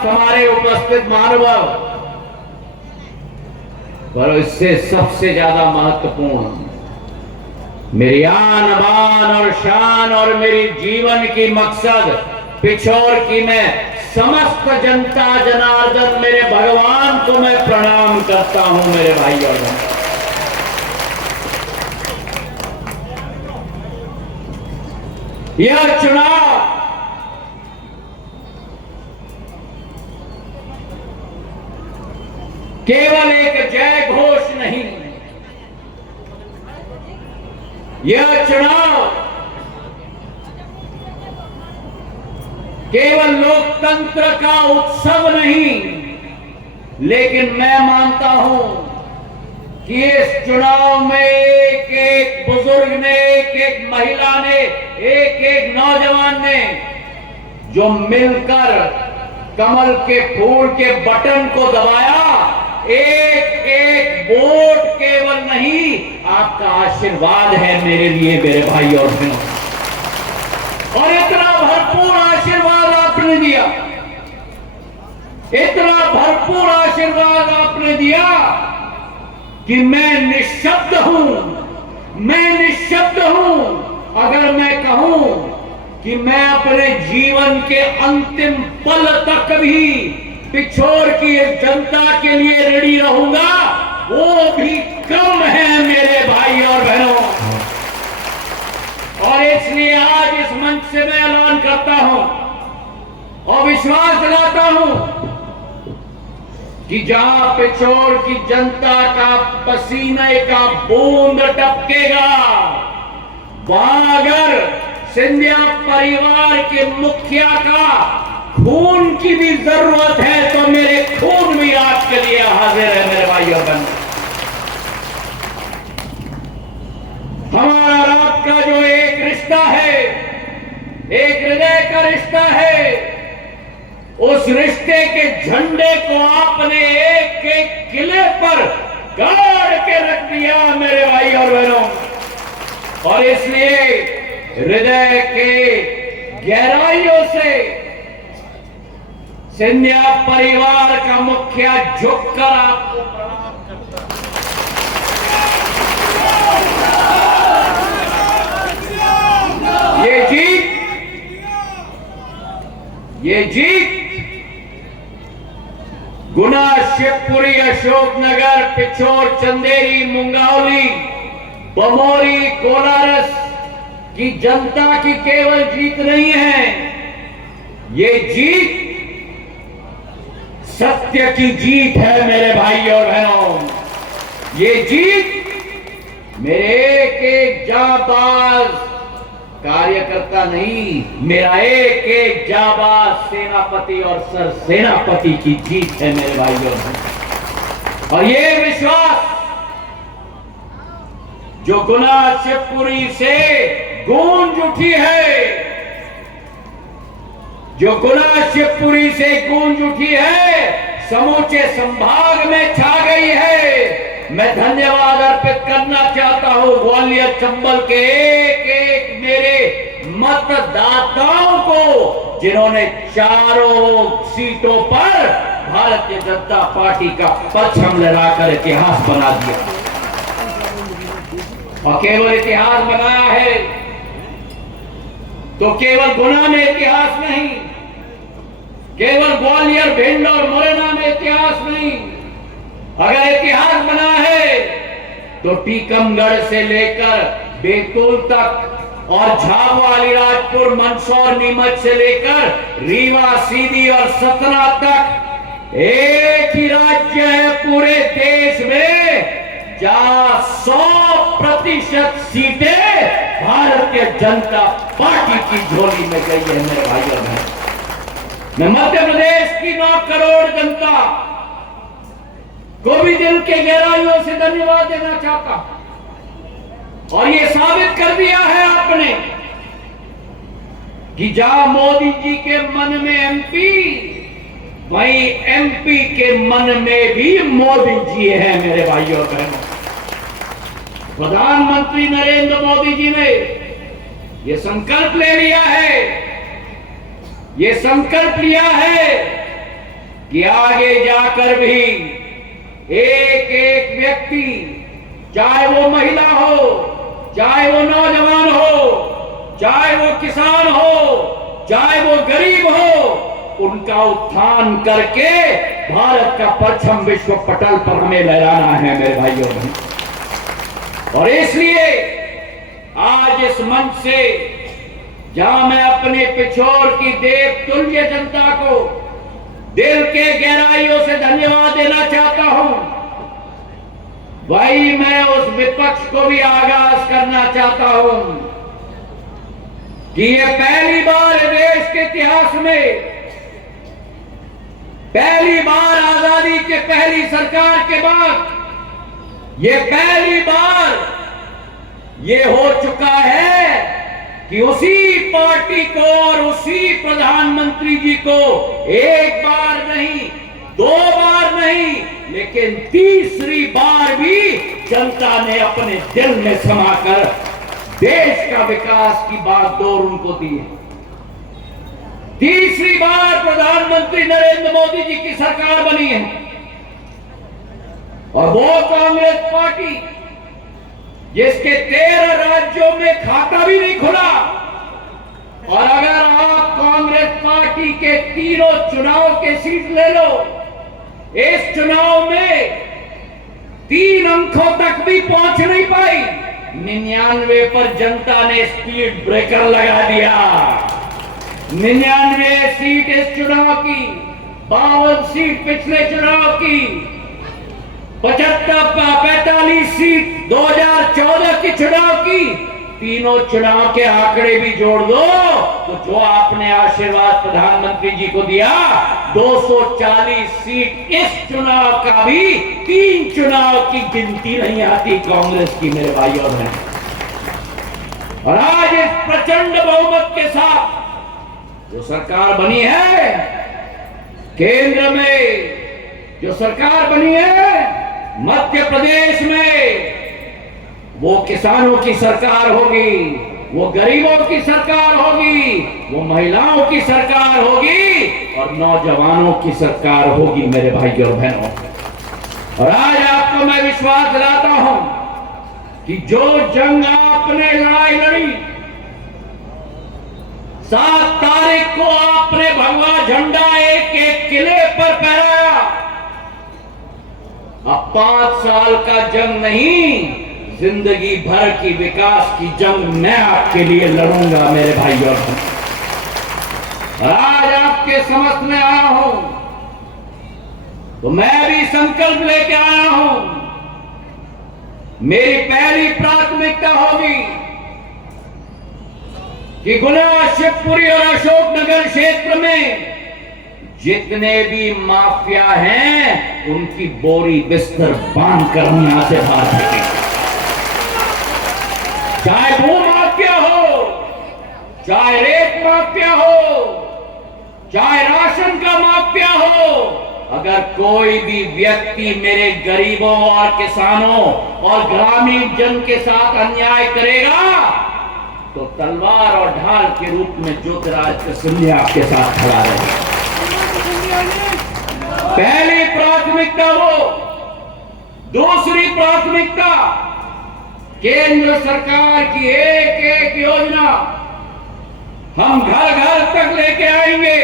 हमारे उपस्थित महानुभाव, पर इससे सबसे ज्यादा महत्वपूर्ण मेरी आन बान और शान और मेरी जीवन की मकसद पिछोर की मैं समस्त जनता जनार्दन मेरे भगवान को मैं प्रणाम करता हूं मेरे भाई और बहन। यह चुनाव केवल एक जय घोष नहीं, यह चुनाव केवल लोकतंत्र का उत्सव नहीं, लेकिन मैं मानता हूं कि इस चुनाव में एक एक बुजुर्ग ने, एक एक महिला ने, एक एक नौजवान ने जो मिलकर कमल के फूल के बटन को दबाया, एक एक वोट केवल नहीं, आपका आशीर्वाद है मेरे लिए मेरे भाई और बहनों। और इतना भरपूर आशीर्वाद आपने दिया, इतना भरपूर आशीर्वाद आपने दिया कि मैं निःशब्द हूं, मैं निःशब्द हूं। अगर मैं कहूं कि मैं अपने जीवन के अंतिम पल तक भी पिछोर की इस जनता के लिए रेडी रहूंगा, वो भी कम है मेरे भाई और बहनों। और इसलिए आज इस मंच से मैं ऐलान करता हूं और विश्वास दिलाता हूं कि जहां पिछोर की जनता का पसीने का बूंद टपकेगा, वहां अगर सिंधिया परिवार के मुखिया का खून की भी जरूरत है तो मेरे खून भी आपके लिए हाजिर है मेरे भाई और बहन। हमारा और आपका जो एक रिश्ता है, एक हृदय का रिश्ता है, उस रिश्ते के झंडे को आपने एक एक किले पर गाड़ के रख दिया मेरे भाई और बहनों। और इसलिए हृदय के गहराइयों से सिंधिया परिवार का मुखिया झुककर आपको प्रणाम करता है। ये जीत गुना, शिवपुरी, अशोकनगर, पिछोर, चंदेरी, मुंगावली, बमोरी, कोलारस की जनता की केवल जीत नहीं है, ये जीत सत्य की जीत है मेरे भाई और बहनों। ये जीत मेरे एक एक जाबाज कार्यकर्ता नहीं, मेरा एक एक जाबाज सेनापति और सर सेनापति की जीत है मेरे भाई और बहनों। और ये विश्वास जो गुना शिवपुरी से गूंज उठी है, जो गुना शिवपुरी से गूंज उठी है, समूचे संभाग में छा गई है। मैं धन्यवाद अर्पित करना चाहता हूं ग्वालियर चंबल के एक एक मेरे मतदाताओं को, जिन्होंने चारों सीटों पर भारतीय जनता पार्टी का परचम लहराकर इतिहास बना दिया। और केवल इतिहास बनाया है तो केवल गुना में इतिहास नहीं, केवल ग्वालियर, भिंड और मुरैना में इतिहास नहीं, अगर इतिहास बना है तो टीकमगढ़ से लेकर बैतूल तक और झाबुआ, अलीराजपुर, मंदसौर, नीमच से लेकर रीवा, सीधी और सतना तक एक ही राज्य है पूरे देश में जहां 100% सीटें भारतीय जनता पार्टी की झोली में गई है मेरे भाई और बहन। मैं मध्य प्रदेश की 9 करोड़ जनता को भी दिल के गहराइयों से धन्यवाद देना चाहता हूं। और ये साबित कर दिया है आपने कि जहां मोदी जी के मन में एमपी, वहीं एमपी के मन में भी मोदी जी है मेरे भाइयों और बहनों। प्रधानमंत्री नरेंद्र मोदी जी ने ये संकल्प ले लिया है, ये संकल्प लिया है कि आगे जाकर भी एक एक व्यक्ति, चाहे वो महिला हो, चाहे वो नौजवान हो, चाहे वो किसान हो, चाहे वो गरीब हो, उनका उत्थान करके भारत का परचम विश्व पटल पर हमें लहराना है मेरे भाइयों बहनों। और इसलिए आज इस मंच से, जहां मैं अपने पिछोर की देव तुल्य जनता को दिल के गहराइयों से धन्यवाद देना चाहता हूं, वही मैं उस विपक्ष को भी आगाज करना चाहता हूं कि ये पहली बार देश के इतिहास में, पहली बार आजादी के पहली सरकार के बाद ये पहली बार ये हो चुका है कि उसी पार्टी को और उसी प्रधानमंत्री जी को एक बार नहीं, दो बार नहीं, लेकिन तीसरी बार भी जनता ने अपने दिल में समाकर देश का विकास की बागडोर उनको दी है। तीसरी बार प्रधानमंत्री नरेंद्र मोदी जी की सरकार बनी है और वो कांग्रेस पार्टी जिसके 13 राज्यों में खाता भी नहीं खुला। और अगर आप कांग्रेस पार्टी के तीनों चुनाव के सीट ले लो, इस चुनाव में 3 अंकों तक भी पहुंच नहीं पाई। 99 पर जनता ने स्पीड ब्रेकर लगा दिया। 99 सीट इस चुनाव की, 52 सीट पिछले चुनाव की, 45 सीट 2014 की चुनाव की, तीनों चुनाव के आंकड़े भी जोड़ दो तो जो आपने आशीर्वाद प्रधानमंत्री जी को दिया, 240 सीट इस चुनाव का भी 3 चुनाव की गिनती नहीं आती कांग्रेस की मेरे भाइयों और बहनों। और आज इस प्रचंड बहुमत के साथ जो सरकार बनी है, केंद्र में जो सरकार बनी है मध्य प्रदेश में, वो किसानों की सरकार होगी, वो गरीबों की सरकार होगी, वो महिलाओं की सरकार होगी और नौजवानों की सरकार होगी मेरे भाइयों और बहनों। और आज आपको मैं विश्वास दिलाता हूं कि जो जंग आपने लड़ाई लड़ी, 7 तारीख को आपने भगवा झंडा एक एक किले पर फहराया। अब 5 साल का जंग नहीं, जिंदगी भर की विकास की जंग मैं आपके लिए लड़ूंगा मेरे भाइयों। आज आपके समक्ष में आया हूं तो मैं भी संकल्प लेके आया हूं। मेरी पहली प्राथमिकता होगी कि गुना, शिवपुरी और अशोकनगर क्षेत्र में जितने भी माफिया हैं उनकी बोरी बिस्तर बांध कर हम यहां से बाहर फेंकेंगे। चाहे भू माफिया हो, चाहे रेत माफिया हो, चाहे राशन का माफिया हो, अगर कोई भी व्यक्ति मेरे गरीबों और किसानों और ग्रामीण जन के साथ अन्याय करेगा तो तलवार और ढाल के रूप में ज्योतिरादित्य सिंधिया आपके साथ खड़ा रहेगा। पहली प्राथमिकता वो। दूसरी प्राथमिकता, केंद्र सरकार की एक एक योजना हम घर घर तक लेके आएंगे।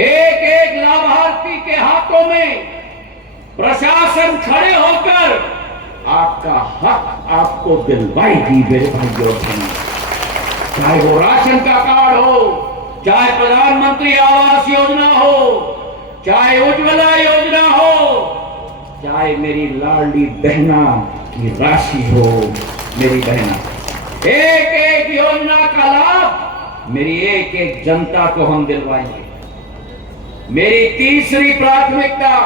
एक एक लाभार्थी के हाथों में प्रशासन खड़े होकर आपका हक आपको दिलवाएगी मेरे भाइयों। चाहे वो राशन का कार्ड हो, चाहे प्रधानमंत्री आवास योजना हो, चाहे उज्ज्वला योजना हो, चाहे मेरी लाडली बहना की राशि हो। मेरी बहना, एक एक योजना का लाभ मेरी एक एक जनता को हम दिलवाएंगे। मेरी तीसरी प्राथमिकता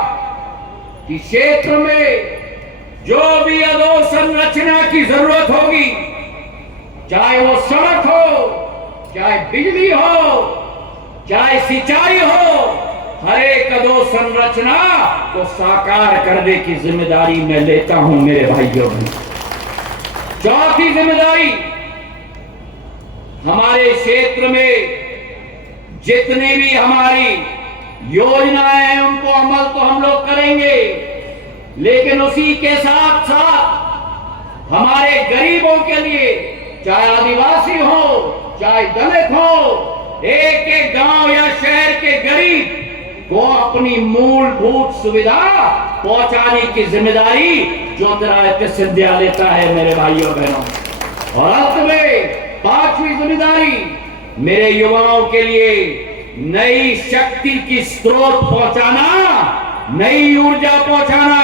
कि क्षेत्र में जो भी अधोसंरचना की जरूरत होगी, चाहे वो सड़क हो, चाहे बिजली हो, चाहे सिंचाई हो, हर एक अधोसंरचना को साकार करने की जिम्मेदारी मैं लेता हूं मेरे भाइयों। चौथी जिम्मेदारी, हमारे क्षेत्र में जितनी भी हमारी योजनाएं हैं उनको अमल तो हम लोग करेंगे, लेकिन उसी के साथ साथ हमारे गरीबों के लिए, चाहे आदिवासी हो चाहे दलित हो, एक एक गांव या शहर के गरीब को अपनी मूलभूत सुविधा पहुंचाने की जिम्मेदारी ज्योतिरादित्य सिंधिया लेता है मेरे भाइयों बहनों। और अंत में 5वीं जिम्मेदारी मेरे युवाओं के लिए नई शक्ति की स्रोत पहुंचाना, नई ऊर्जा पहुंचाना,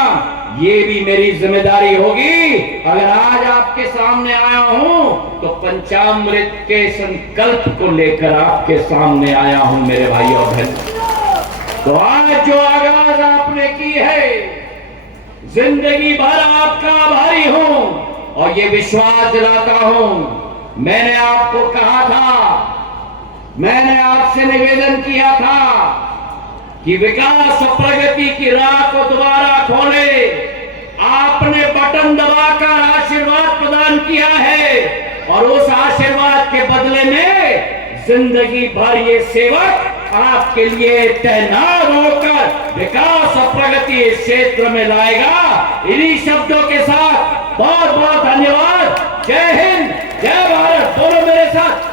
ये भी मेरी जिम्मेदारी होगी। अगर आज आपके सामने आया हूं तो पंचामृत के संकल्प को लेकर आपके सामने आया हूं मेरे भाइयों बहनों। तो आज जो आगाज आपने की है, जिंदगी भर आपका आभारी हूं और ये विश्वास दिलाता हूं। मैंने आपको कहा था, मैंने आपसे निवेदन किया था कि विकास और प्रगति की राह को दोबारा खोले। आपने बटन दबाकर आशीर्वाद प्रदान किया है और उस आशीर्वाद के बदले में जिंदगी भर ये सेवक आपके लिए तैनात होकर विकास और प्रगति इस क्षेत्र में लाएगा। इन्हीं शब्दों के साथ बहुत बहुत धन्यवाद। जय हिंद, जय भारत। बोलो मेरे साथ,